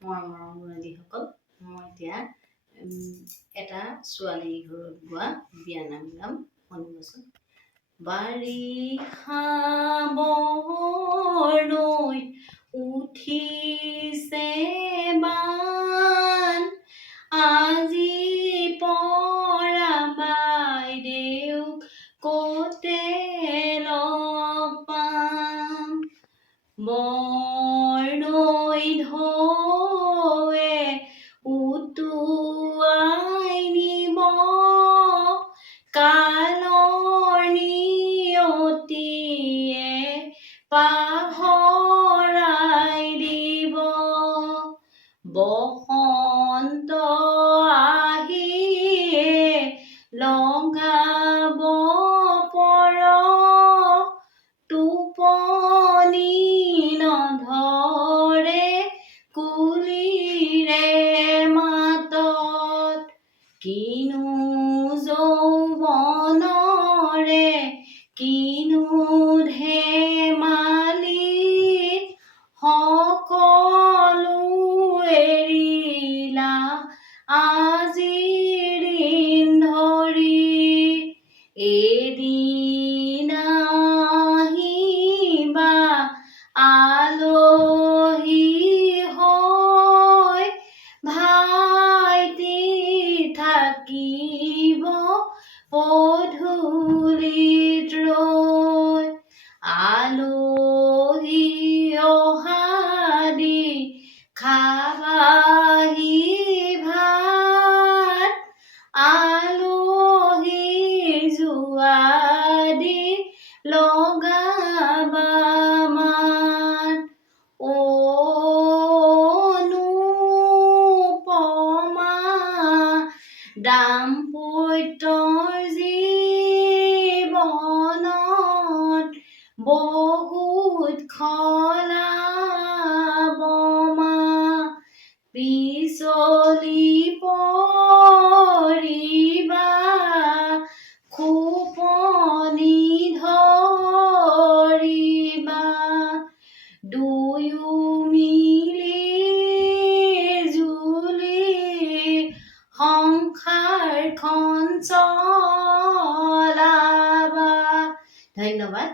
মই মৰমী মই এতিয়া এটা ছোৱালী ঘৰত গোৱা বিয়ানাম গাম শুনিবচোন। বাৰিষা বৰলৈ উঠিছে বান, আজি পৰা বাইদেউ ক'তে লগ পাম। বৰলৈ ঢৌৱে উটুৱাই নিব, কালৰ নিয়তিয়ে পাহৰাই দিব। বসন্ত আহিয়ে লগাব পৰশ, টোপনি নধৰে কুলিৰে মাতত। কিনো যৌৱনৰে কিনো ধেমালি, সকলো এৰিলা আজিৰ দিন ধৰি। এদিন আহিবা আলহী হৈ, ভাইটি থাকিব পদূলিত ৰৈ। আলহী অহা দিন খাবাহি ভাত, আলহী যোৱা দিন লগাবা মাত। অনুপমা দাম্পত্যৰ জীৱনত বহুত খলা-বমা, পিছলি পৰিবা খোপনি ধৰিবা। দুয়ো মিলি জুলি সংসাৰখন চলাবা। ধন্যবাদ।